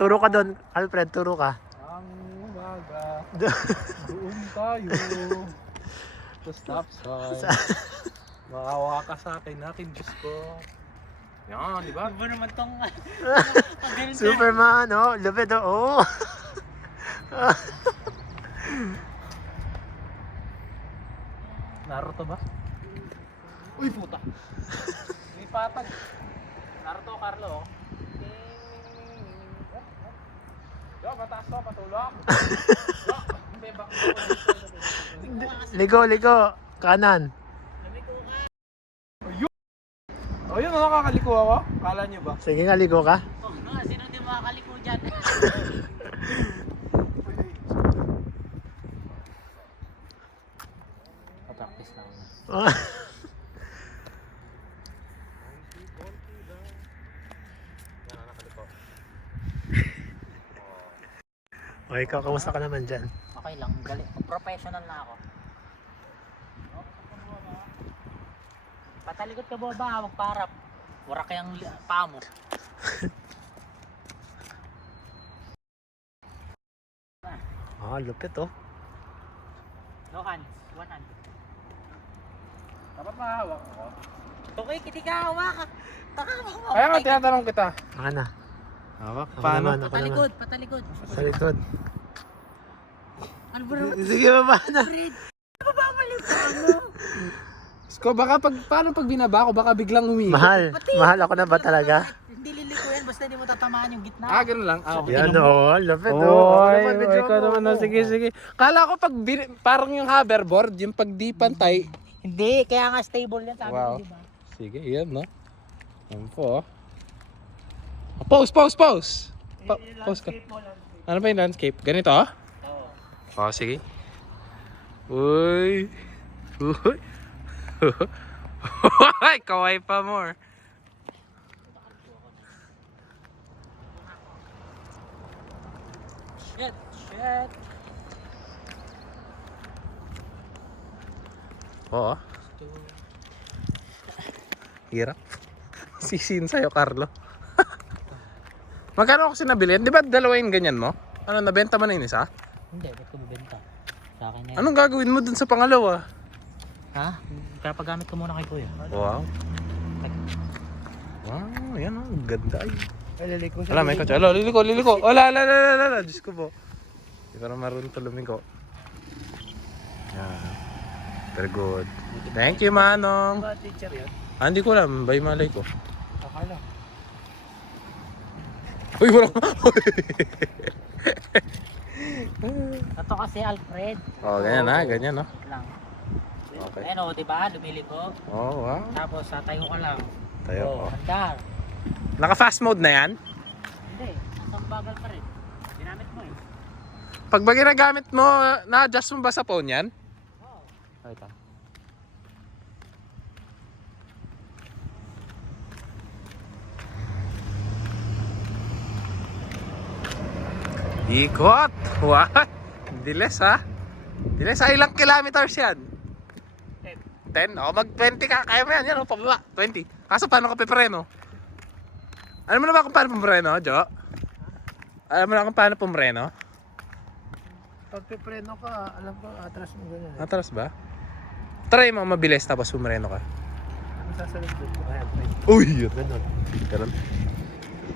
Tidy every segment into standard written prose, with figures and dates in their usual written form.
Turo ka doon, Alfred, turo ka. Ang umaga, doon tayo. Sa stop sign. Makawa ka sa akin, Diyos ko. Yan, di ba? Iba naman tong... Superman, oh. Lupit, oh. Naruto ba? Uy, puta! May patag. Naruto, Carlo, oh. Yo, mataas to, patulog. Yo, hindi, Ligo. Kanan. Oh, yun, nakakaliko ako. Kala nyo ba? Sige nga, ligo ka. Oh, no, sino di makakaliko dyan? Pa-practice lang. Okay, ikaw, kamusta ka naman dyan? Okay lang, galing. Professional na ako. Patalikod ka ba? Magparap. Wara kayang paa mo. Lupit, oh. No hands, one hand. Dapat mahawak ako. Okay, hindi ka hawak. Takawak. Kaya nga, tinatanong kita. Ano? Hawak? Ako naman, ako naman. Patalikod. Sa likod. Ano ba naman? Sige, baba na. Fred, ano ba babalik ka? Ano? Sko, baka paano pag binaba ko, baka biglang umiikot. Mahal ako na ba talaga? Hindi liliko yan, basta hindi mo tatamaan yung gitna. Ganun lang. Okay. Yan, oh. Lupit, oh. Oy, Video ikaw mo. naman na. Sige. Kala ko pag parang yung hoverboard, yung pag di pantay. Hindi, kaya nga stable yan, sabi Wow. ko, di ba? Sige, yan no. Yan po. Pause. Pause ka. Ano ba yung landscape? Ganito ah? Oo. Sige. Uy. Kaway pa more. Shit. Oo. Hirap. Sisin sa'yo, Carlo. Magkano kasi nabili? Di ba dalawa yung ganyan mo? Ano, nabenta mo na yung isa? Hindi, ba't ko mabenta? Sa akin na yan. Anong gagawin mo dun sa pangalawa? Ha? Pinapagamit ko muna kay kuya. Wow. Wow, yan oh. Ganda ay. Ay, liliko siya. Wala, may kotse. Alo, liliko. Wala. Diyos ko po. Hindi ko na marunong lumiko. Yan. Very good. Thank you, Manong. Ba, teacher yun? Hindi ko alam. Bay malay ko. Akala. Uy, wala. Ito kasi Alfred. Ganyan na. Ganyan, no? Lang. Okay. Ayan o, diba? Lumiliko. Oh, wow. Tapos tayo ka lang. Tayo ko. Handar. Naka-fast mode na yan? Hindi, nasang bagal pa rin. Ginamit mo eh. Pag ba ginagamit mo, na-adjust mo ba sa phone yan? Oo. Ay, ito. Ikot! What? Diles ha? Diles ha? Ilang kilometers yan? 10? O mag-20 ka. Kaya mo yan. Yan o, pababa. 20. Kaso paano ka pipreno? Alam mo na ba kung paano pumreno, Jo? Alam mo na kung paano pumreno? Pag pipreno ka, alam ko, atras mo ganyan. Atras ba? Try mo mabilis tapos pumreno ka. Ano sasalit doon? Ayan, try. Uy! Ganun. Ganun.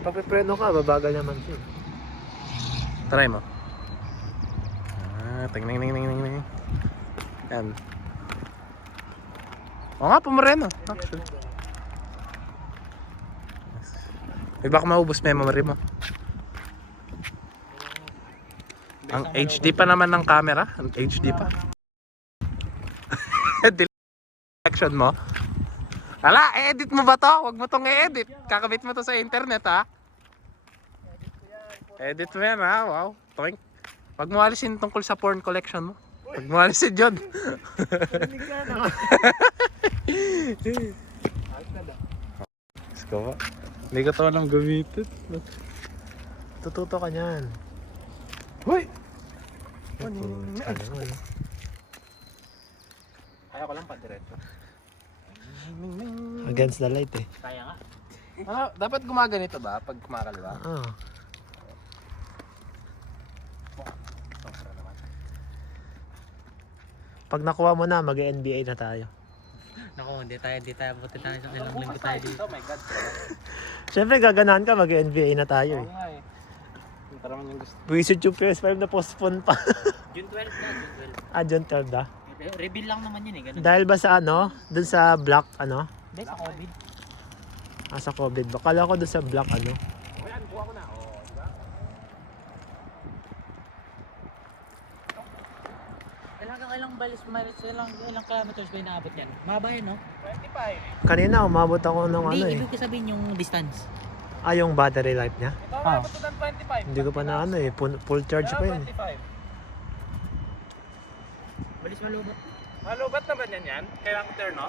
Pag pipreno ka, babagal naman siya. Try mo. Ting. Yan. Oo nga, pumreno. Actually. May baka maubos memory mo. Ang HD pa naman ng camera. Ang HD pa. Action mo. Ala, edit mo ba to? Huwag mo tong i-edit. Kakabit mo to sa internet ha. Edit mo yan ha. Wow. Toink. Pag mo alisin tungkol sa porn collection mo. Pag mo alisin John. Sko ba? Hindi ko ito alam gamitin. Tututo ka niyan. Hoy! Kaya ko lang pa diretso. Against the light eh. Kaya nga. Dapat gumaganito ba pag kumakaliwa? Oo. Pag nakuha mo na, mag-NBA na tayo. Naku, hindi tayo, buti tayo sa ilang linggo tayo dito. Oh my God. Siyempre, gaganahan ka, mag-NBA na tayo eh. nga eh. Yung parang yung gusto. Visit yung PS5 na postpone pa. June 12 na, June 12. June 12 ah. Reveal lang naman yun eh, ganun. Dahil ba sa ano? Dun sa block ano? Hindi, sa COVID. Sa COVID ba? Kala ko dun sa block ano? O yan, kuha ko na. O, diba? Ilang balis, ilang kilometers ba inaabot yan? Mahaba yun, no? 25. Kanina umabot ako ng Hindi, ano eh. ibig ko sabihin yung distance. Yung battery life niya. Ito na, ito ng 25. Hindi ko pa na ano eh. Full charge pa yun. 25. Balis malubot. Malubat naman yan. Kailangan turn off.